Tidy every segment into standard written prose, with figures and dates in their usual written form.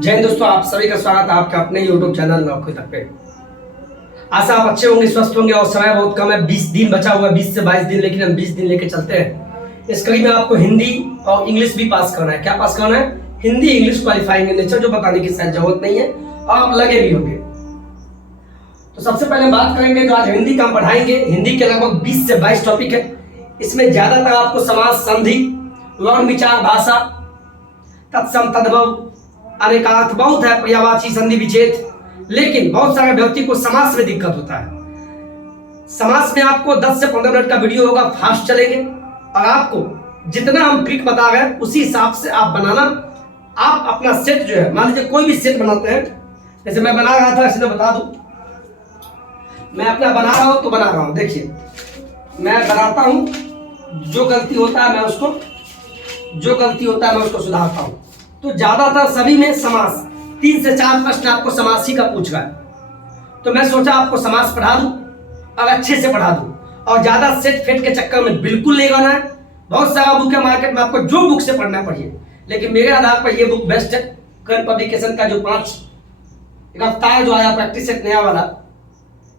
जय हिंद दोस्तों, आप सभी का स्वागत है आपके अपने YouTube चैनल नौकरी तक पे। आशा आप अच्छे होंगे, स्वस्थ होंगे और समय बहुत कम है, 20 दिन बचा हुआ है, 20 से 22 दिन, लेकिन हम 20 दिन लेके चलते हैं। इस कड़ी में आपको हिंदी और इंग्लिश भी पास करना है। क्या पास करना है? हिंदी इंग्लिश क्वालिफाइंग नेचर, जो बताने की शायद जरूरत नहीं है और आप लगे भी होंगे। तो सबसे पहले हम बात करेंगे जो आज हिंदी का हम पढ़ाएंगे। हिंदी के लगभग 20 से 22 टॉपिक है। इसमें ज्यादातर आपको समास, संधि, वर्ण, विचार, भाषा, तत्सम, तद्भव, अनेकार्थ बहुत है, पर्यायवाची, संधि, विच्छेद, लेकिन बहुत सारे व्यक्ति को समास में दिक्कत होता है। समास में आपको 10 से 15 मिनट का वीडियो होगा, फास्ट चलेंगे और आपको जितना हम ट्रिक बता रहे हैं उसी हिसाब से आप बनाना। आप अपना सेट जो है, मान लीजिए कोई भी सेट बनाते हैं, जैसे मैं बना रहा था, इसलिए बता दूं, मैं अपना बना रहा हूं तो बना रहा हूं। देखिए मैं बनाता हूं, जो गलती होता है मैं उसको सुधारता हूं। तो ज्यादातर सभी में समास 3 से 4 प्रश्न आपको समास ही का पूछ रहा है, तो मैं सोचा आपको समास पढ़ा दूं और अच्छे से पढ़ा दूं, और ज्यादा सेट फेट के चक्कर में बिल्कुल नहीं रहना है। बहुत सारा बुक है मार्केट में, आपको जो बुक से पढ़ना पढ़िए, लेकिन मेरे आधार पर यह बुक बेस्ट है। कल पब्लिकेशन का जो 5 रफ्तार जो आया प्रैक्टिस सेट नया वाला,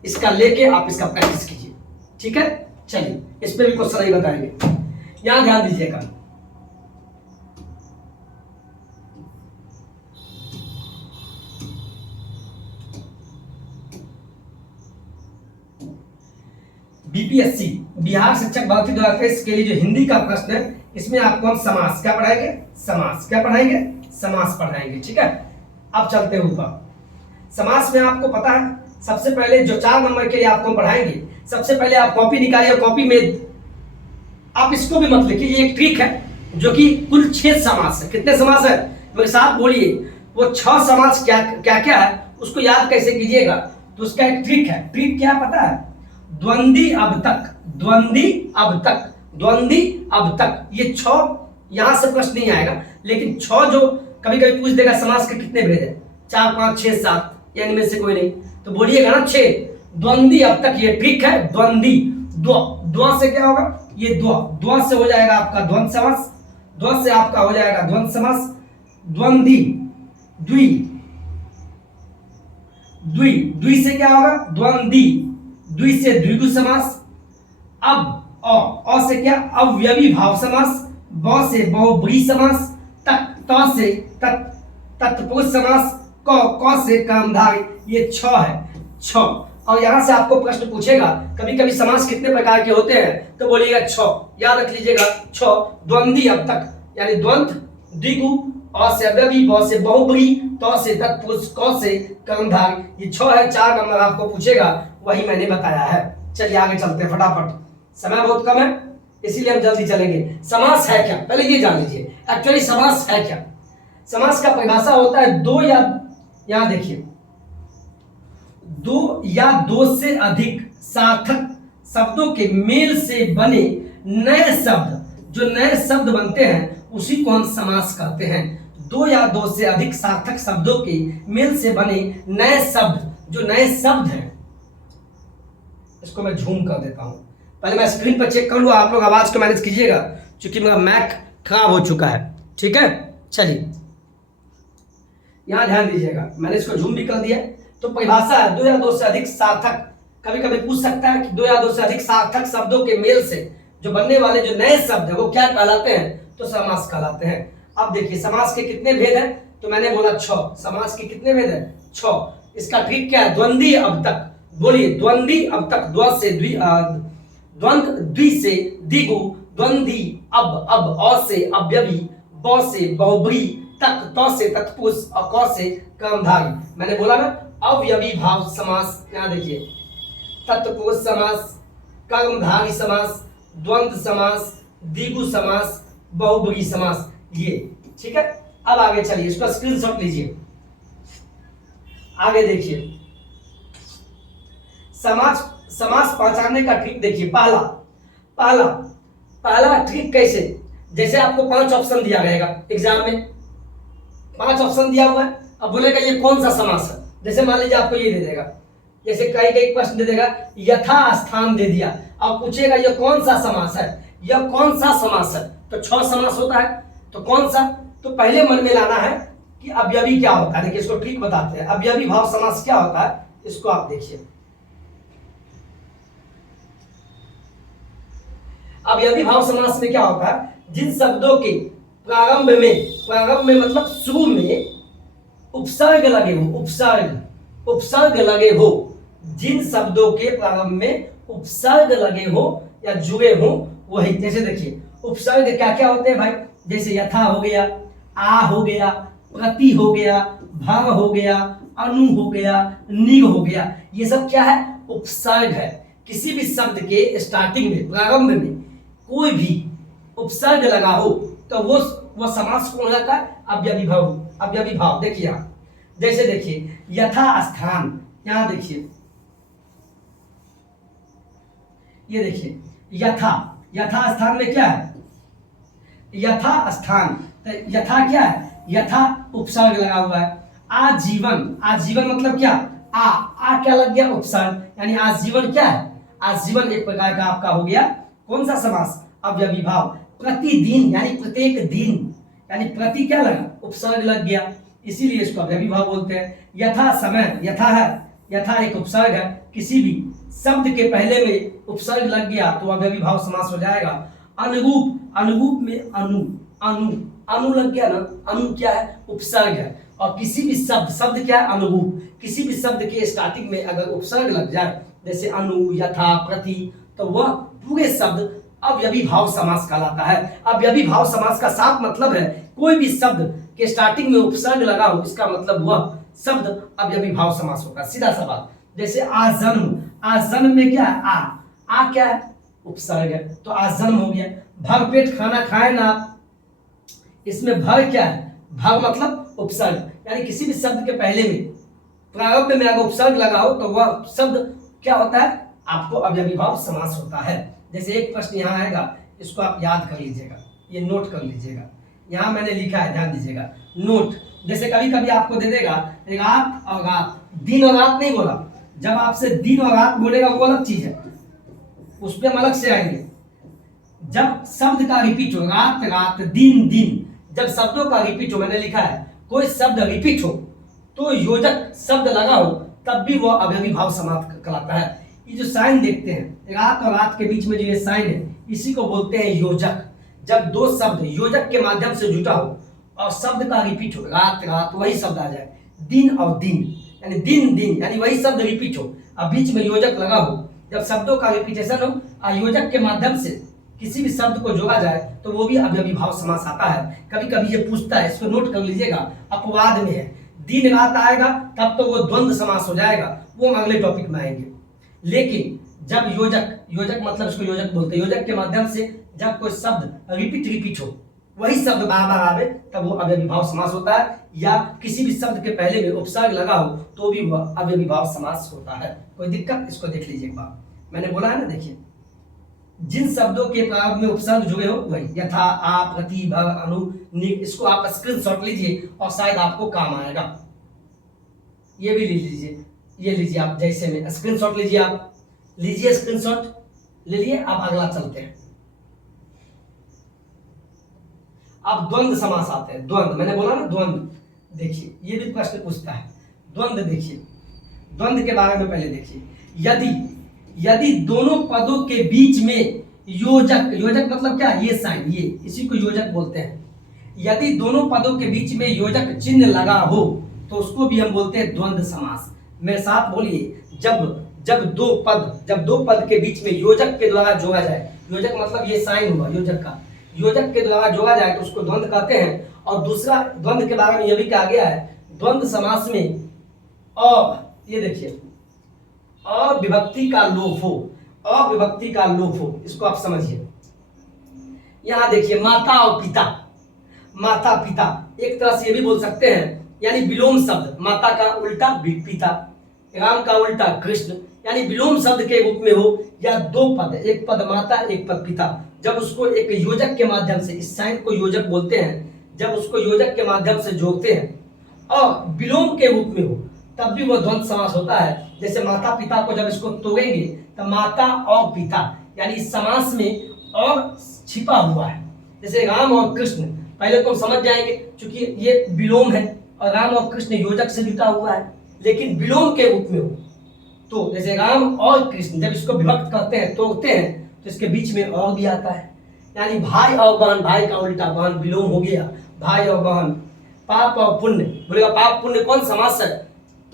इसका लेके आप इसका प्रैक्टिस कीजिए, ठीक है। चलिए इस पे भी क्वेश्चन नहीं बताएंगे, यहां ध्यान दीजिएगा। बीपीएससी बिहार शिक्षक भर्ती 2023 के लिए जो हिंदी का प्रश्न है, इसमें आपको हम समास क्या पढ़ाएंगे, समास पढ़ाएंगे, ठीक है। अब चलते हैं ऊपर। समास में आपको पता है, सबसे पहले जो 4 नंबर के लिए आपको पढ़ाएंगे, सबसे पहले आप कॉपी निकालिए। कॉपी में आप इसको भी मत लिखिए, ये एक ट्रिक है जो कि कुल 6 समास है। कितने समास है मेरे साथ बोलिए? वो 6 समास क्या क्या है, उसको याद कैसे कीजिएगा, तो उसका एक ट्रिक है। ट्रिक क्या पता है? द्वंद्वी अब तक, ये 6 यहां से प्रश्न नहीं आएगा, लेकिन 6 जो कभी कभी पूछ देगा समास के कितने भेद है, 4, 5, 6, 7, या इनमें से कोई नहीं, तो बोलिएगा ना 6। द्वंद्वी अब तक ये ट्रिक है। द्वंद्वी द्व से क्या होगा, ये द्व से हो जाएगा आपका द्वंद्व समास, द्व से आपका हो जाएगा द्वंद्व समास। द्वंद्वी द्वि से क्या होगा, द्वंद्वी, द्वि से द्विगु समास। अब अ से क्या, अव्ययी भाव समास। ब से बहुब्रीहि समास। त से तत्पुरुष समास। क से कामधारय। ये 6 है, 6। और यहां से आपको प्रश्न पूछेगा कभी कभी समास कितने प्रकार के होते हैं, तो बोलिएगा 6, याद रख लीजिएगा 6। द्वंद्वी अब तक यानी द्वंद्व, द्विगु, अ से अव्ययी, ब से बहुब्रीहि, त से तत्पुरुष, क से कामधारय, ये 6 है। 4 नंबर आपको पूछेगा, वही मैंने बताया है। चलिए आगे चलते हैं फटाफट, समय बहुत कम है इसीलिए हम जल्दी चलेंगे। समास है क्या, पहले ये जान लीजिए। एक्चुअली समास है क्या? समास का परिभाषा होता है दो या, यहां देखिए, 2 या 2 से अधिक सार्थक शब्दों के मेल से बने नए शब्द। जो नए शब्द बनते हैं उसी को हम समास कहते हैं। 2 या 2 से अधिक सार्थक शब्दों के मेल से बने नए शब्द, जो नए शब्द हैं, इसको मैं झूम कर देता हूं। पहले मैं स्क्रीन पर चेक कर लूं, आप लोग आवाज को मैनेज कीजिएगा क्योंकि मेरा मैक खराब हो चुका है, ठीक है। चलिए यहां ध्यान दीजिएगा, मैंने इसको झूम भी कर दिया। तो परिभाषा है 2 या 2 से अधिक सार्थक, कभी कभी पूछ सकता है कि 2 या 2 से अधिक सार्थक शब्दों के मेल से जो बनने वाले जो नए शब्द है वो क्या कहलाते हैं, तो समास कहलाते हैं। अब देखिए समास के कितने भेद हैं, तो मैंने बोला 6। समास के कितने भेद हैं, 6। इसका ट्रिक क्या है? द्वंद्वी अब तक, बोलिए द्वंद्वी अब तक। द्वि से द्विगु, द्वंद्वी, अब, अ से अव्ययी, ब से बहुब्रीहि, त से तत्पुरुष और क से कामधारय। मैंने बोला ना अव्ययी भाव समास, यहां देखिए, तत्पुरुष समास, कर्मधारय समास, द्वंद्व समास, द्विगु समास, बहुब्रीहि समास, ये ठीक है। अब आगे चलिए, इसका स्क्रीनशॉट लीजिए, आगे देखिए। समास पहचानने का ट्रिक देखिए। पहला ट्रिक कैसे, जैसे आपको 5 ऑप्शन दिया रहेगा एग्जाम में, 5 ऑप्शन दिया हुआ है। अब बोलेगा ये कौन सा समास है, जैसे मान लीजिए आपको ये दे देगा, जैसे कई प्रश्न दे देगा यथा स्थान दे दिया, अब पूछेगा ये कौन सा समास है, तो 6 समास होता है, तो कौन सा, तो पहले मन में लाना है कि अवयवी क्या होता है। देखिए इसको ट्रिक बताते हैं, अवयवी भाव समास क्या होता है, इसको आप देखिए। अवयवी भाव समास में क्या होता है, जिन शब्दों के प्रारंभ में मतलब शुरू में उपसर्ग लगे हो, उपसर्ग लगे हो, जिन शब्दों के प्रारंभ में उपसर्ग लगे हो या जुड़े हो वही। जैसे देखिए उपसर्ग क्या क्या होते हैं भाई, जैसे यथा हो गया, आ हो गया, प्रति हो गया, भव हो गया, अनु हो गया, निग हो गया, ये सब क्या है, उपसर्ग है। किसी भी शब्द के स्टार्टिंग में प्रारंभ में कोई भी उपसर्ग लगा हो तो वो समास कौन हो जाता है, अवयवी भाव। अवयवी भाव देखिए आप, जैसे देखिए यथा स्थान, यहां देखिए, ये देखिए यथा स्थान में क्या है, यथा स्थान, तो यथा क्या है, यथा उपसर्ग लगा हुआ है। आजीवन मतलब क्या, आ क्या लग गया, उपसर्ग, यानी आजीवन क्या है, आजीवन एक प्रकार का आपका हो गया कौन सा समास, अवयवी भाव। प्रतिदिन यानी प्रत्येक दिन, यानी प्रति क्या लगा, उपसर्ग लग गया, इसीलिए इसको अवयवी भाव बोलते हैं। यथा समय, यथा एक उपसर्ग है, किसी भी शब्द के पहले में उपसर्ग लग गया तो अवयवी भाव समास हो जाएगा। अनुरूप में अनु लग गया ना, अनु क्या है, उपसर्ग है, और किसी भी शब्द क्या है, अनुरूप, किसी भी शब्द के स्टार्टिंग में अगर उपसर्ग लग जाए जैसे अनु, यथा, प्रति, तो वह पूरे शब्द अवयवी भाव समास कहलाता है। अवयवी भाव समास का साफ मतलब है कोई भी शब्द के स्टार्टिंग में उपसर्ग लगा हो, इसका मतलब वह शब्द अवयवी भाव समास होगा, सीधा सा बात। जैसे आजन्म में क्या है, आ क्या है, उपसर्ग है, तो आजन्म हो गया। भर पेट खाना खाए ना, इसमें भर क्या है, भर मतलब उपसर्ग, यानी किसी भी शब्द के पहले में प्रारंभ में अगर उपसर्ग लगा हो तो वह शब्द क्या होता है, आपको अवयवी भाव समास होता है। जैसे एक प्रश्न यहाँ आएगा, इसको आप याद कर लीजिएगा, ये नोट कर लीजिएगा, यहाँ मैंने लिखा है, ध्यान दीजिएगा, नोट। जैसे कभी कभी आपको दे देगा रात और रात, दिन और रात नहीं बोला, जब आपसे दिन और रात बोलेगा वो अलग चीज है, उस पर हम अलग से आएंगे। जब शब्द का रिपीट हो, रात रात, दिन दिन, जब शब्दों का रिपीट हो, मैंने लिखा है कोई शब्द रिपीट हो तो योजक शब्द लगा हो तब भी वह अवयवी भाव समास कहलाता है। ये जो साइन देखते हैं रात और रात के बीच में जो ये साइन है, इसी को बोलते हैं योजक। जब दो शब्द योजक के माध्यम से जुटा हो और शब्द का रिपीट हो, रात रात वही शब्द आ जाए, दिन और दिन यानी दिन दिन, यानी वही शब्द रिपीट हो और बीच में योजक लगा हो, जब शब्दों का रिपीटेशन हो और योजक के माध्यम से किसी भी शब्द को जोड़ा जाए तो वो भी अवयवी भाव समास आता है। कभी कभी ये पूछता है, इसको नोट कर लीजिएगा, अपवाद में है, दिन रात आएगा तब तो वो द्वंद्व समास हो जाएगा, वो हम अगले टॉपिक में आएंगे। लेकिन जब योजक मतलब इसको योजक बोलते हैं, योजक के माध्यम से जब कोई शब्द रिपीट हो, वही शब्द बार बार आवे तब वो अवयवी भाव समास होता है, या किसी भी शब्द के पहले में उपसर्ग लगा हो तो भी वह अवयवी भाव समास होता है। कोई दिक्कत, इसको देख लीजिए एक बार, मैंने बोला है ना, देखिए जिन शब्दों के प्रारंभ में उपसर्ग जुड़े हो वही, यथा, आ, प्रति, भव, अनु, निग, इसको आप स्क्रीनशॉट लीजिए और शायद आपको काम आएगा। ये भी ले लीजिए, ये लीजिए आप, जैसे में स्क्रीनशॉट लीजिए, आप लीजिए स्क्रीनशॉट ले लिए। अब अगला चलते हैं, अब द्वंद्व समास आते हैं। द्वंद्व मैंने बोला ना, द्वंद्व देखिए, ये भी प्रश्न पूछता है, द्वंद्व देखिए, द्वंद्व के बारे में पहले देखिए। यदि दोनों पदों के बीच में योजक मतलब क्या, ये साइन, ये इसी को योजक बोलते हैं। यदि दोनों पदों के बीच में योजक चिन्ह लगा हो तो उसको भी हम बोलते हैं द्वंद्व समास। मेरे साथ बोलिए, जब दो पद के बीच में योजक के द्वारा जोड़ा जाए, योजक मतलब ये साइन हुआ योजक का, योजक के द्वारा जोड़ा जाए तो उसको द्वंद्व कहते हैं। और दूसरा द्वंद्व के बारे में यह भी कहा गया है, द्वंद्व समास में ये देखिए अविभक्ति का लोप हो, इसको आप समझिए। यहां देखिए माता और पिता, माता पिता एक तरह से ये भी बोल सकते हैं, यानी विलोम शब्द, माता का उल्टा पिता, राम का उल्टा कृष्ण, यानी विलोम शब्द के रूप में हो, या दो पद, एक पद माता एक पद पिता, जब उसको एक योजक के माध्यम से, इस साइन को योजक बोलते हैं, जब उसको योजक के माध्यम से जोड़ते हैं और विलोम के रूप में हो तब भी वो द्वंद्व समास होता है। जैसे माता पिता को जब इसको तोड़ेंगे तो माता और पिता, यानी इस समास में और छिपा हुआ है। जैसे राम और कृष्ण, पहले तो हम समझ जाएंगे क्योंकि ये विलोम है और राम और कृष्ण योजक से जुटा हुआ है, लेकिन विलोम के रूप में हो तो जैसे राम और कृष्ण जब इसको विभक्त करते हैं तोड़ते हैं तो इसके बीच में और भी आता है, यानी भाई और बहन, भाई का उल्टा बहन विलोम हो गया, भाई और बहन। पाप और पुण्य, बोलेगा पाप पुण्य कौन समास है,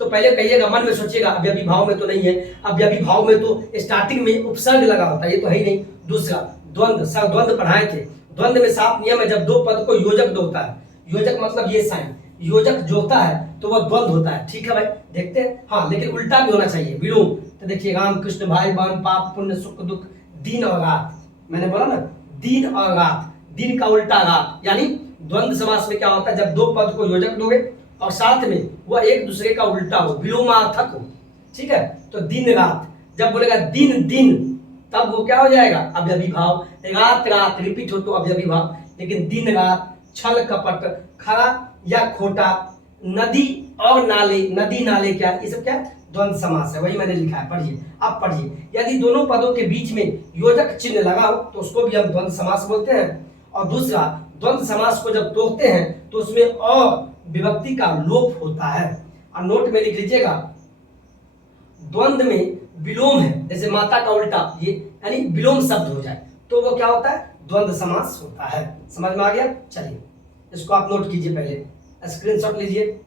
तो पहले कहिएगा, मन में सोचिएगा अव्ययी भाव में तो नहीं है, अव्ययी भाव में तो स्टार्टिंग में उपसर्ग लगा होता है, ये तो है ही नहीं। दूसरा द्वंद्व, सर द्वंद्व पढ़ाए थे, द्वंद्व में साफ नियम है, जब दो पद को योजक जोड़ता है, योजक मतलब ये साइन, योजक जोड़ता है तो वह द्वंद्व होता है। ठीक है भाई, देखते हैं। हाँ, लेकिन उल्टा भी होना चाहिए, विलोम। तो देखिए राम कृष्ण भाई बहन पाप पुण्य सुख दुख दिन और रात, मैंने बोला ना दिन और रात, दिन का उल्टा रात, यानी द्वंद्व समास में क्या होता है, जब दो पद को योजक दोगे और साथ में वह एक दूसरे का उल्टा हो, विलोमार्थक हो। ठीक है, तो दिन रात, जब बोलेगा दिन दिन तब वो क्या हो जाएगा, अव्ययी भाव। रात रात रिपीट हो तो अव्ययी भाव, लेकिन दिन रात, छल कपट, खरा या खोटा, नदी और नाले, नदी नाले क्या, ये सब क्या द्वंद्व समास है, वही मैंने लिखा है, पढ़िए। अब पढ़िए, यदि दोनों पदों के बीच में योजक चिन्ह लगा हो तो उसको भी हम द्वंद्व समास बोलते हैं। और दूसरा, द्वंद्व समास को जब तोड़ते हैं तो उसमें और विभक्ति का लोप होता है। और नोट में लिख लीजिएगा, द्वंद्व में विलोम है, जैसे माता का उल्टा ये, यानी विलोम शब्द हो जाए तो वो क्या होता है, द्वंद्व समास होता है। समझ में आ गया? चलिए इसको आप नोट कीजिए, पहले स्क्रीनशॉट लीजिए,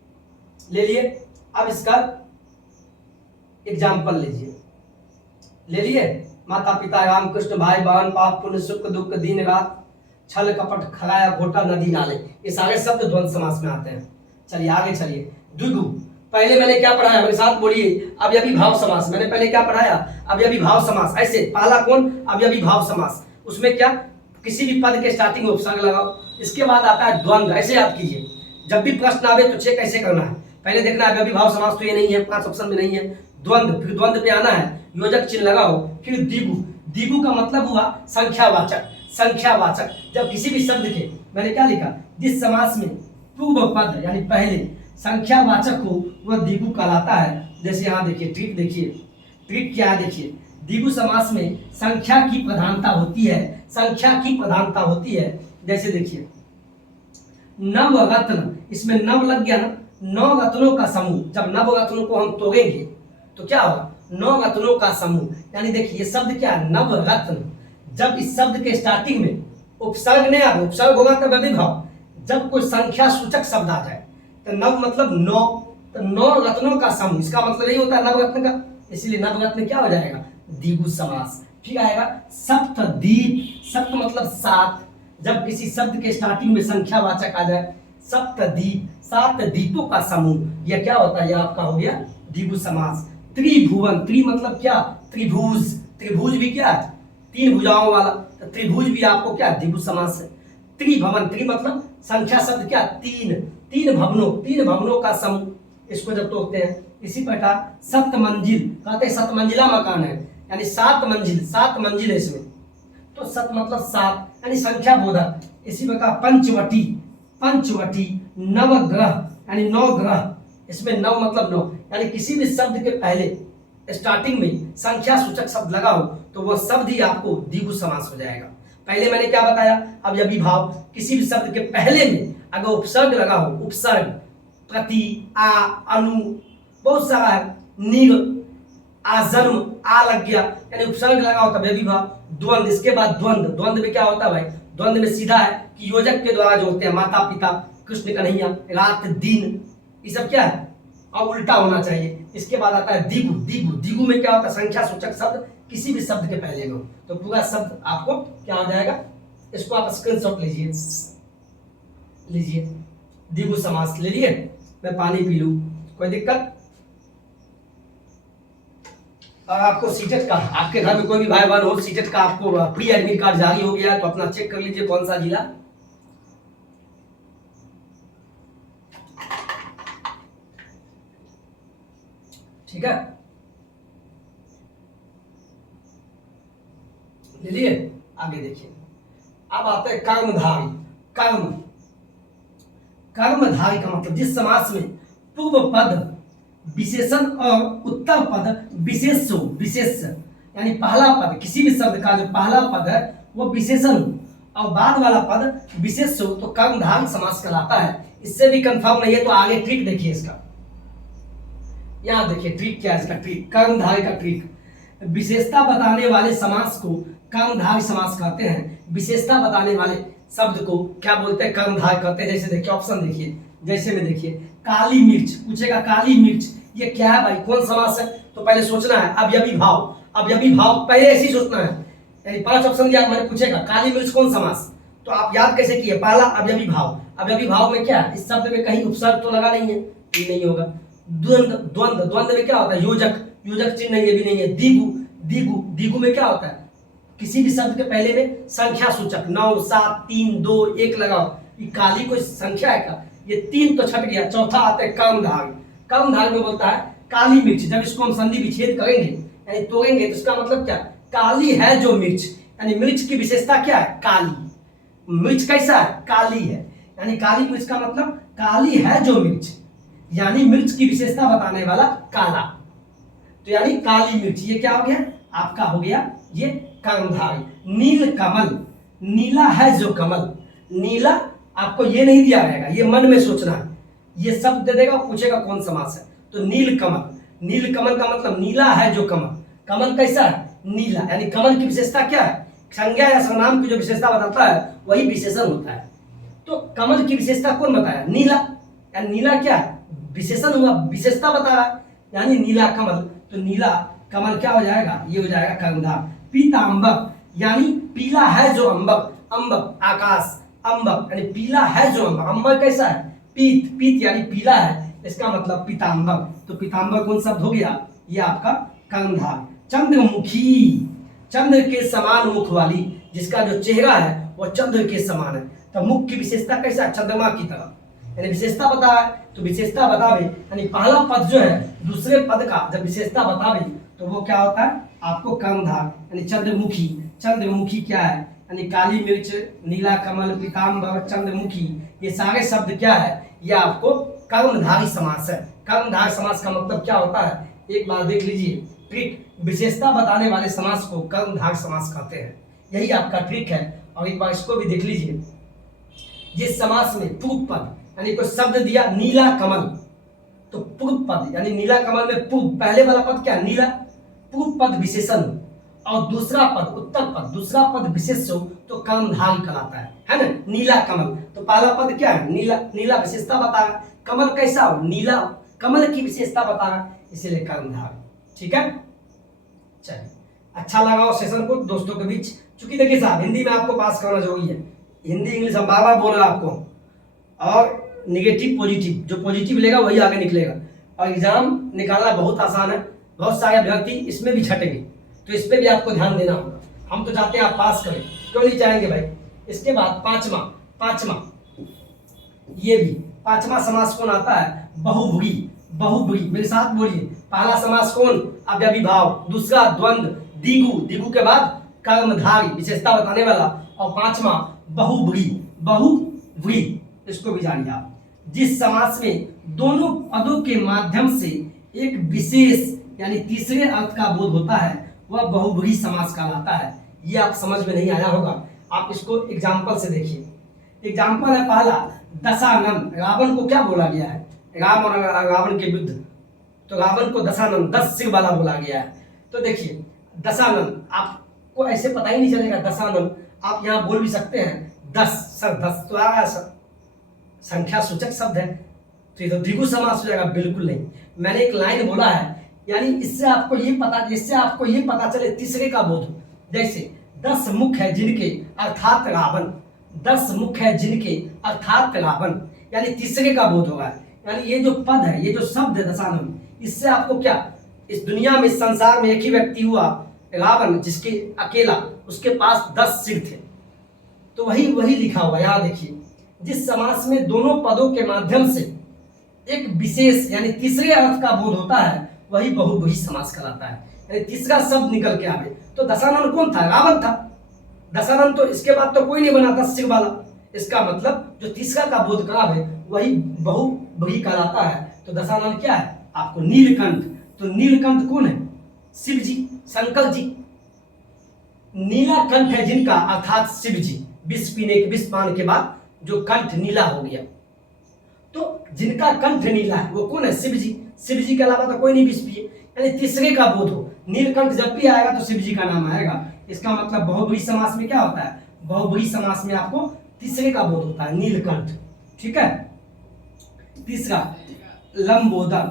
ले लिए। अब इसका एग्जाम्पल लीजिए, ले लिए। माता पिता राम कृष्ण भाई बहन पाप पुण्य सुख दुख दिन रात छल कपट खराया घोटा नदी नाले, ये सारे शब्द द्वंद्व समास में आते हैं। चलिए आगे चलिए। द्विगु, पहले मैंने क्या पढ़ाया, मेरे साथ बोलिए, अव्ययी भाव समास। मैंने पहले क्या पढ़ाया, अव्ययी भाव समास। ऐसे पहला कौन, अव्ययी भाव समास। उसमें क्या, किसी भी पद के स्टार्टिंग में उपसर्ग लगाओ। इसके बाद आता है द्वंद्व, ऐसे याद कीजिए, जब भी प्रश्न आवे तो चेक कैसे करना है। पहले देखना है अव्ययी भाव समास तो ये नहीं है, 5 ऑप्शन में नहीं है। द्वंद्व, फिर द्वंद्व पे आना है, योजक चिन्ह लगाओ। फिर द्विगु, द्विगु का मतलब हुआ संख्यावाचक, संख्यावाचक। जब किसी भी शब्द के, मैंने क्या लिखा, जिस समास में पूर्व पद यानी पहले संख्यावाचक हो वह द्विगु कहलाता है। जैसे यहाँ देखिए, ट्रिक देखिए, ट्रिक क्या है देखिए, द्विगु समास में संख्या की प्रधानता होती है, संख्या की प्रधानता होती है। जैसे देखिए नवरत्न, इसमें नव लग गया ना, 9 रत्नों का समूह। जब नव रत्नों को हम तोड़ेंगे तो क्या होगा, 9 रत्नों का समूह, यानी देखिए ये शब्द क्या है, नवरत्न। जब इस शब्द के स्टार्टिंग में उपसर्ग नहीं आए, उपसर्ग होगा तब अव्ययी भाव। जब कोई संख्या सूचक शब्द आ जाए तो नव मतलब 9, तो 9 रत्नों का समूह, इसका मतलब यही होता है नवरत्न का, इसलिए नवरत्न क्या हो जाएगा, द्विगु समास। फिर आएगा सप्तद्वीप, सप्त मतलब 7, जब किसी शब्द के स्टार्टिंग में संख्यावाचक आ जाए, सप्तद्वीप, 7 द्वीपों का समूह, यह क्या होता है, यह आपका हो गया द्विगु समास। त्रिभुवन, त्रि मतलब क्या, त्रिभुज, त्रिभुज भी क्या है, 3 भुजाओं वाला, तो त्रिभुज भी आपको क्या द्विगु समास है। त्रिभवन, त्रि मतलब संख्या शब्द क्या, 3, 3 भवनों, 3 भवनों का समूह, इसको जब तोड़ते हैं। इसी प्रकार सप्तमंजिल, कहते हैं सतमंजिला मकान है, यानी 7 मंजिल, 7 मंजिल है इसमें, तो सत मतलब 7 यानी संख्या बोधक। इसी प्रकार पंचवटी, पंचवटी, नवग्रह यानी 9 ग्रह, इसमें नव मतलब 9, यानी किसी भी शब्द के पहले स्टार्टिंग में संख्या सूचक शब्द लगा हो तो वह शब्द ही आपको द्विगु समास हो जाएगा। पहले मैंने क्या बताया, अव्ययी भाव, किसी भी शब्द के पहले में अगर उपसर्ग लगा हो, उपसर्ग, प्रति, आ, अनु, बहुत सारा है, निर, आजन्म, आ लग गया, यानी उपसर्ग लगा होता है अव्ययी भाव। द्वंद्व, इसके बाद द्वंद्व, द्वंद्व में क्या होता है भाई, द्वंद्व में सीधा है कि योजक के द्वारा जोड़ते हैं, माता पिता, कृष्ण कन्हैया, रात दिन, ये सब क्या है, और उल्टा होना चाहिए। इसके बाद आता है द्विगु, द्विगु, द्विगु में क्या होता है, संख्या सूचक शब्द किसी भी शब्द के पहले में हो तो पूरा शब्द आपको क्या हो जाएगा। इसको आप स्क्रीनशॉट लीजिए, लीजिए, द्विगु समास ले लिए। मैं पानी पी लूं, कोई दिक्कत? और आपको सीटेट का, आपके घर में कोई भी भाई बहन हो, सीटेट का आपको प्री एडमिट कार्ड जारी हो गया तो अपना चेक कर लीजिए कौन सा जिला। ठीक है, ले लिए। आगे देखिए, अब आते हैं कर्मधारी। कर्म, कर्मधारी का मतलब जिस समास में पूर्व पद विशेषण और उत्तर पद विशेष हो, विशेष यानी पहला पद, किसी भी शब्द का जो पहला पद है वो विशेषण हो और बाद वाला पद विशेष हो तो कर्मधारय समास कहलाता है। इससे भी कंफर्म नहीं है तो आगे ट्रिक देखिए इसका। यहाँ देखिए ट्रिक क्या है इसका, ट्रिक कर्मधारय का ट्रिक। विशेषता बताने वाले समास को कर्मधारय समास कहते हैं। विशेषता बताने वाले शब्द को क्या बोलते हैं, कर्मधारय कहते हैं। जैसे देखिए ऑप्शन देखिए, जैसे में देखिए काली मिर्च, पूछेगा काली मिर्च ये क्या है भाई, कौन समास है, तो पहले सोचना है अवयवी भाव, अवयवी भाव पहले ऐसे ही सोचना है। यानी 5 ऑप्शन दिया, मैंने पूछेगा काली मिर्च कौन समास, तो आप याद कैसे किए, पहला अवयवी भाव, अवयवी भाव में क्या है, इस शब्द में कहीं उपसर्ग तो लगा नहीं है, ये नहीं होगा। द्वंद्व, द्वंद्व, द्वंद्व में क्या होता है, योजक, योजक चिन्ह ये भी नहीं है। द्विगु, द्विगु, द्विगु में क्या होता है, किसी भी शब्द के पहले में संख्या सूचक 9, 7, 3, 2, 1 लगाओ, ये काली कोई संख्या है का, ये 3 तो छट गया। चौथा आता है कर्मधारय, कर्मधारय में बोलता है काली मिर्च, जब इसको हम संधि विच्छेद करेंगे यानी तोड़ेंगे तो इसका मतलब क्या, काली है जो मिर्च, यानी मिर्च की विशेषता क्या है, काली। मिर्च कैसा है, काली है, यानी काली मिर्च का मतलब काली है जो मिर्च, यानी मिर्च की विशेषता बताने वाला काला, तो यानी काली मिर्च, ये क्या हो गया आपका, हो गया ये कर्मधारय। नील कमल, नीला है जो कमल, नीला आपको ये नहीं दिया रहेगा, ये मन में सोचना है, ये शब्द दे देगा, पूछेगा कौन समास है, तो नील कमल, नील कमल का मतलब नीला है जो कमल, कमल कैसा है, नीला, यानी कमल की विशेषता क्या है, संज्ञा या सर्वनाम की जो विशेषता बताता है वही विशेषण होता है। तो कमल की विशेषता कौन बताया, नीला, यानी नीला क्या है, विशेषण हुआ, विशेषता बता रहा है, यानी नीला कमल, तो नीला कमल क्या हो जाएगा, ये हो जाएगा कर्मधारय। पीतांबर, यानी पीला है जो अंबर, अंबर आकाश, अंबर यानी पीला है जो अंबर, अंबर कैसा है, पीत, पीत यानी पीला है, इसका मतलब पीतांबर, तो पीतांबर कौन शब्द हो गया, ये आपका कर्मधारय। चंद्रमुखी, चंद्र के समान मुख वाली, जिसका जो चेहरा है वो चंद्र के समान है, तो मुख की विशेषता कैसा है, चंद्रमा की तरह, यानी विशेषता बता है, तो विशेषता बतावे, यानी पहला पद जो है दूसरे पद का जब विशेषता बतावे तो वो क्या होता है आपको कर्मधारय, यानी चंद्रमुखी, चंद्रमुखी क्या है, यानी काली मिर्च, नीला कमल, पीतांबर, चंद्रमुखी, ये सारे शब्द क्या है, ये आपको कर्मधारय समास है। कर्मधारय समास का मतलब क्या होता है, एक बार देख लीजिए ट्रिक, विशेषता बताने वाले समास को कर्मधारय समास कहते हैं, यही आपका ट्रिक है। और एक बार इसको भी देख लीजिए, जिस समास में पूर्व पद यानी कोई शब्द दिया नीला कमल, तो पूर्व पद यानी नीला कमल में पूर्व, पहले वाला पद क्या, नीला, पूर्व पद विशेषण और दूसरा पद उत्तर पद, दूसरा पद विशेष हो तो कर्मधारय कहलाता है ना, नीला कमल, तो पहला पद क्या है, नीला, नीला विशेषता बता रहा, कमल कैसा हो, नीला, कमल की विशेषता बता रहा, इसीलिए कर्मधारय। ठीक है, चलिए अच्छा लगाओ सेशन को दोस्तों के बीच, चूंकि देखिए साहब हिंदी में आपको पास करना जरूरी है, हिंदी इंग्लिश हम बार बार बोल रहा आपको, और निगेटिव पॉजिटिव, जो पॉजिटिव लेगा वही आगे निकलेगा, और एग्जाम निकालना बहुत आसान है, बहुत सारे अभ्यर्थी इसमें भी छटेंगे, तो इस पर भी आपको ध्यान देना होगा। हम तो चाहते हैं आप पास करें, क्यों नहीं चाहेंगे भाई। इसके बाद पांचवा, पांचवा ये भी पांचवा समास कौन आता है, बहुव्रीहि, बहुव्रीहि, मेरे साथ बोलिए, पहला समास कौन, अव्ययी भाव, दूसरा द्वंद्व, द्विगु, द्विगु के बाद कर्मधारय विशेषता बताने वाला, और पांचवा बहुव्रीहि, बहुव्रीहि, इसको भी जानिए आप। जिस समास में दोनों पदों के माध्यम से एक विशेष यानी तीसरे अर्थ का बोध होता है वह बहुव्रीहि समास कहलाता है। ये आप समझ में नहीं आया होगा, आप इसको एग्जाम्पल से देखिए। एग्जाम्पल है पहला, दशानन, रावण को क्या बोला गया है, राम और रावण के युद्ध, तो रावण को दशानन 10 सिर वाला बोला गया है। तो देखिए दशानन, आपको ऐसे पता ही नहीं चलेगा दशानन, आप यहाँ बोल भी सकते हैं 10 सर, 10 तो आया संख्या सूचक शब्द है, तो ये तो द्विगु समास हो जाएगा, बिल्कुल नहीं। मैंने एक लाइन बोला है, यानी इससे आपको ये पता चले तीसरे का बोध, जैसे 10 मुख है जिनके अर्थात रावण, 10 मुख है जिनके अर्थात रावण, यानी तीसरे का बोध होगा। यानी ये जो पद है, ये जो शब्द है दशानन, इससे आपको क्या, इस दुनिया में, संसार में एक ही व्यक्ति हुआ रावण, जिसके अकेला उसके पास 10 सिर थे, तो वही लिखा हुआ। यहाँ देखिए, जिस समास में दोनों पदों के माध्यम से एक विशेष यानी तीसरे अर्थ का बोध होता है वही बहुव्रीहि समास कहलाता है, यानी तीसरा शब्द निकल के आवे। तो दशानन कौन था, रावण था, दशानन, तो इसके बाद तो कोई नहीं बना 10 सिर वाला, इसका मतलब जो तीसरा का बोध करावे वही बहुव्रीहि कहलाता है। तो दशानन क्या है आपको, नीलकंठ, तो नीलकंठ कौन है, शिव जी, शंकर जी, नीला कंठ है जिनका अर्थात शिव जी, विष पान के बाद जो कंठ नीला हो गया, तो जिनका कंठ नीला है वो कौन है? शिव जी। शिव जी के अलावा तो कोई नहीं विष पिए, यानी तीसरे का बोध हो। नीलकंठ जब भी आएगा तो शिव जी का नाम आएगा। इसका मतलब बहुब्रीहि समास में क्या होता है? बहुब्रीहि समास में आपको तीसरे का बोध होता है, नीलकंठ। ठीक है। तीसरा लंबोदर,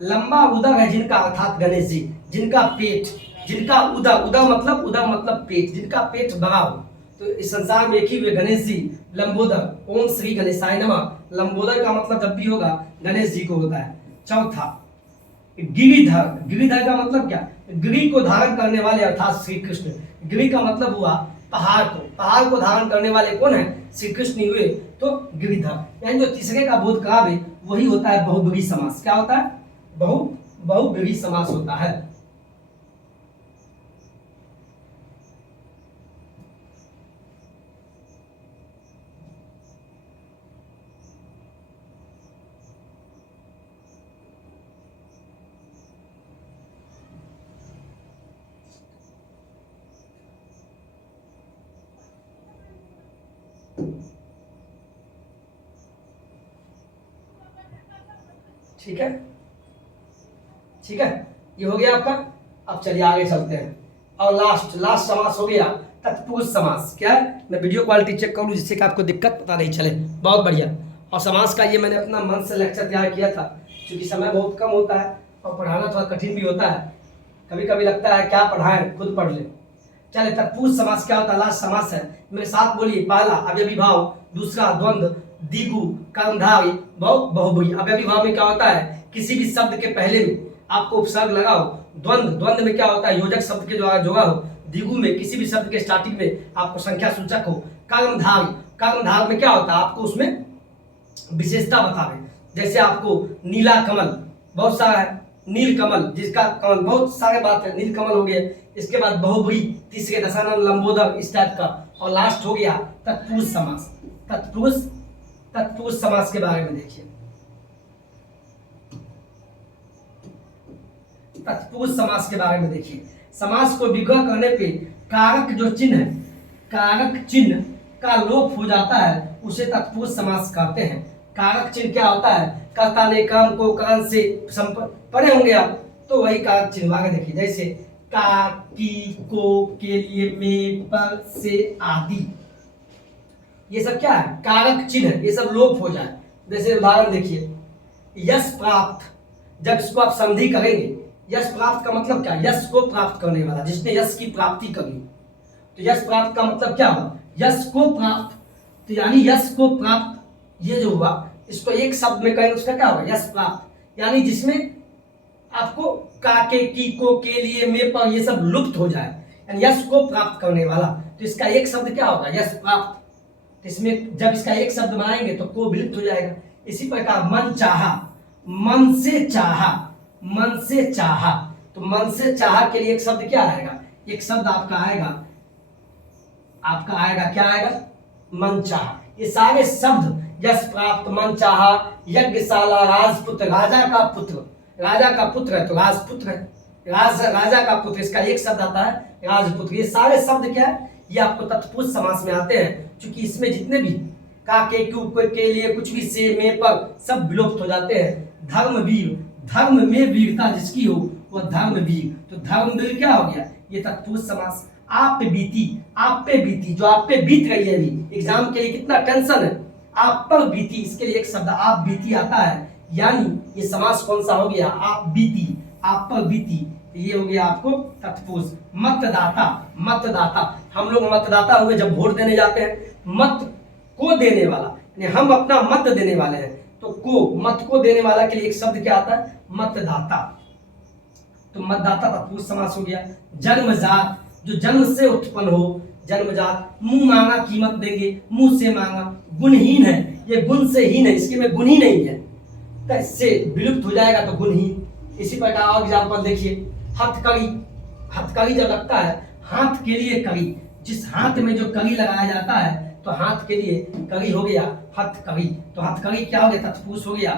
लंबा उदर है जिनका, अर्थात गणेश जी, जिनका पेट, जिनका उदर, उदर मतलब पेट, जिनका पेट बड़ा हो। तो इस संसार में एक ही हुए गणेश जी, लंबोदर। ओम श्री गणेशाय नमः। लंबोदर का मतलब जब भी होगा गणेश जी को होता है। चौथा गिरिधर, गिरिधर का मतलब क्या? गिरि को धारण करने वाले अर्थात श्री कृष्ण। गिरि का मतलब हुआ पहाड़ को, पहाड़ को धारण करने वाले कौन है? श्री कृष्ण हुए, तो गिरिधर। यानी जो तीसरे का बोध करावे वही होता है बहुब्रीहि समास। क्या होता है? बहुब्रीहि समास होता है। ठीक है, ठीक है, ये हो गया आपका। अब चलिए आगे चलते हैं। और लास्ट समास हो गया तत्पुरुष समास। क्या है? मैं वीडियो क्वालिटी चेक कर लूँ जिससे कि आपको दिक्कत पता नहीं चले। बहुत बढ़िया। और समास का ये मैंने अपना मन से लेक्चर तैयार किया था, क्योंकि समय बहुत कम होता है और पढ़ाना थोड़ा कठिन भी होता है। कभी कभी लगता है क्या पढ़ाएं, खुद पढ़ ले। चले, तत्पुरुष समास क्या होता है? लास्ट समास है। मेरे साथ बोलिए। पहला अव्ययी भाव, दूसरा द्वंद्व, द्विगु, कर्मधारय, बहुब्रीहि। अव्ययी भाव में क्या होता है? किसी भी शब्द के पहले में आपको उपसर्ग लगाओ। द्वंद्व में क्या होता है? योजक शब्द के द्वारा जोड़ा हो। द्विगु में किसी भी शब्द के स्टार्टिंग में आपको संख्या सूचक हो। कर्मधारय में क्या होता है? आपको उसमें विशेषता बतावे। जैसे आपको नीला कमल बहुत सारा है, नील कमल, जिसका कमल बहुत सारे बात है, नील कमल हो गया। इसके बाद बहुब्रीहि, तीसरे दशानन, लंबोदर, इस टाइप का। और लास्ट हो गया तत्पुरुष समास। तत्पुरुष समास के बारे में देखिए। तत्पुरुष समास के बारे में देखिए। समास को विग्रह करने पे कारक जो चिन्ह है, कारक चिन्ह का लोप हो जाता है, उसे तत्पुरुष समास कहते हैं। कारक चिन्ह क्या होता है? कर्ता ने कर्म को कारण से पढ़े होंगे आप, तो वही कारक चिन्ह आगे देखिए। जैसे का, की, को, के लिए, में, पर, से आदि, ये सब क्या है? कारक चिन्ह, ये सब लोप हो जाए। जैसे उदाहरण देखिए, यश प्राप्त, जब इसको आप संधि करेंगे, यश प्राप्त का मतलब क्या? यश को प्राप्त करने वाला, जिसने यश की प्राप्ति करी। तो यश प्राप्त का मतलब क्या हुआ? यश को प्राप्त, तो यानी यश को प्राप्त, ये जो हुआ इसको एक शब्द में कहेंगे, उसका क्या होगा? यश प्राप्त। यानी जिसमें आपको का, के, की, को, के लिए, में, पर, ये सब लुप्त हो जाए, यानी यश को प्राप्त करने वाला। तो इसका एक शब्द क्या होगा? यश प्राप्त। तो इसमें जब इसका एक शब्द बनाएंगे तो को विलुप्त हो जाएगा। इसी प्रकार मन चाहा, मन से चाहा, मन से चाहा, तो मन से चाहा के लिए एक शब्द क्या आएगा? एक शब्द आपका आएगा क्या आएगा? मन चाहा। ये सारे शब्द, यश प्राप्त, मन चाहा, यज्ञशाला, राजपुत्र, राजा का पुत्र, राजा का पुत्र है तो राजपुत्र है, राजा का पुत्र, इसका एक शब्द आता है राजपुत्र। ये सारे शब्द क्या है? ये आपको तत्पुरुष समास में आते हैं, क्योंकि इसमें जितने भी का, के, क्यू, के लिए, कुछ भी, से, में, पर, सब विलुप्त हो जाते हैं। धर्मवीर, धर्म में वीरता जिसकी हो वह धर्मवीर, तो धर्मवीर क्या हो गया? ये तत्पुरुष समास। आप पे बीती, जो आप पे बीत रही है अभी एग्जाम के लिए, कितना टेंशन है, आप पर बीती, इसके लिए एक शब्द आप बीती आता है। यानी ये समास कौन सा हो गया? आप बीती, आप पर बीती, तो ये हो गया आपको तत्पुरुष। मतदाता, हम लोग मतदाता हुए जब वोट देने जाते हैं, मत को देने वाला, यानी हम अपना मत देने वाले हैं, तो को, मत को देने वाला के लिए एक शब्द क्या आता है? मतदाता। तो मतदाता तत्पुरुष समास हो गया। जन्मजात, जो जन्म से उत्पन्न हो, जन्मजात। मुंह मांगा, कीमत देंगे, मुंह से मांगा। गुणहीन है, ये गुण से हीन है, इसके में गुण ही नहीं है, तो इससे विलुप्त हो जाएगा, तो गुणहीन। इसी प्रकार और एग्जाम्पल देखिए, हथकड़ी, हथकड़ी जब लगता है, हाथ के लिए कड़ी, जिस हाथ में जो कड़ी लगाया जाता है, तो हाथ के लिए कड़ी हो गया हथकड़ी। तो हथकड़ी क्या हो गया? तत्पुरुष हो गया।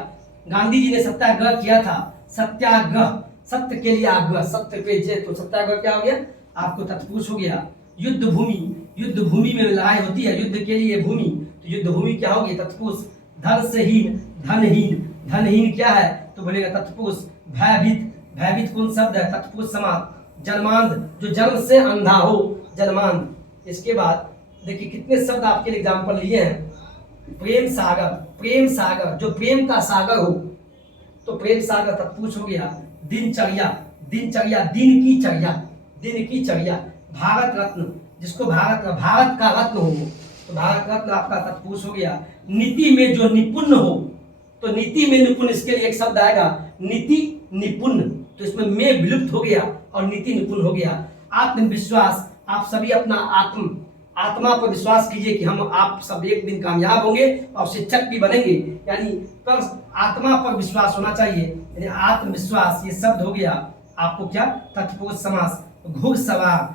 गांधी जी ने सत्याग्रह किया था, सत्याग्रह, सत्य के लिए आग्रह, सत्य पे जय, तो सत्याग्रह क्या हो गया? आपको तत्पुरुष हो गया। युद्ध भूमि में लड़ाई होती है, युद्ध के लिए भूमि, तो युद्ध भूमि क्या होगी? तत्पुरुष। धन से हीन, धनहीन, धनहीन क्या है तो बोलेगा तत्पुरुष। भयभीत, भयभीत कौन शब्द है, तत्पुरुष समास। जन्मांध, जो जन्म से अंधा हो, जन्मांध। इसके बाद देखिए कितने शब्द आपके लिए एग्जाम्पल लिए हैं। प्रेम सागर, प्रेम सागर, जो प्रेम का सागर हो तो प्रेम सागर तत्पुरुष हो गया। दिनचर्या, दिनचर्या, दिन की चर्या, दिन की चर्या। भारत रत्न, जिसको भारत का रत्न हो तो भारत रत्न आपका तत्पुरुष हो गया। नीति में जो निपुण हो तो नीति में निपुण, इसके लिए एक शब्द आएगा नीति निपुण, तो इसमें में विलुप्त हो गया और नीति निपुण हो गया। आत्मविश्वास, आप सभी अपना आत्मा पर विश्वास कीजिए कि हम आप सब एक दिन कामयाब होंगे और शिक्षक भी बनेंगे, यानी पर आत्मा पर विश्वास होना चाहिए, यानी आत्मविश्वास। ये शब्द हो गया आपको क्या, तत्पुरुष समास। घुड़सवार,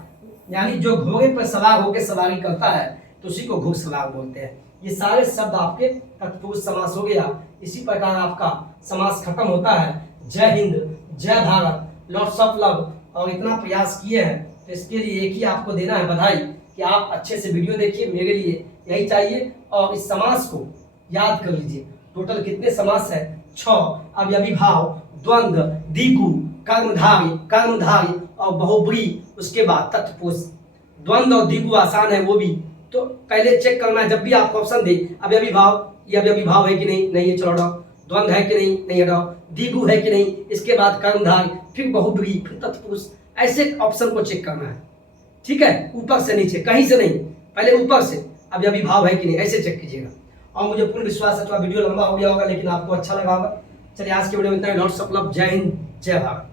यानी जो घोड़े पर सवार होकर सवारी करता है तो उसी को घुड़सवार बोलते हैं। ये सारे शब्द आपके तत्पुरुष समास हो गया। इसी प्रकार आपका समास खत्म होता है। जय हिंद, जय भारत, लॉट्स ऑफ लव। और इतना प्रयास किए हैं तो इसके लिए एक ही आपको देना है बधाई कि आप अच्छे से वीडियो देखिए, मेरे लिए यही चाहिए। और इस समास को याद कर लीजिए। टोटल कितने समास है, 6। अव्ययीभाव, द्वंद्व, द्विगु, कर्मधारय और बहुब्री, उसके बाद तत्पुरुष। द्वंद्व और द्विगु आसान है वो भी, तो पहले चेक करना है जब भी आपको ऑप्शन दे अव्ययीभाव, ये अव्ययीभाव है कि नहीं, नहीं ये चलो हटाओ। द्वंद्व है कि नहीं, नहीं हटाओ। द्विगु है कि नहीं, इसके बाद कर्मधारय, फिर बहुब्री, फिर तत्पुरुष। ऐसे ऑप्शन को चेक करना है, ठीक है, ऊपर से नीचे, कहीं से नहीं, पहले ऊपर से अव्ययीभाव है कि नहीं, ऐसे चेक कीजिएगा। और मुझे पूर्ण विश्वास है थोड़ा वीडियो लंबा हो गया होगा लेकिन आपको अच्छा लगा होगा। चलिए आज के वीडियो में इतना ही। लॉट्स ऑफ लव, जय हिंद, जय भारत।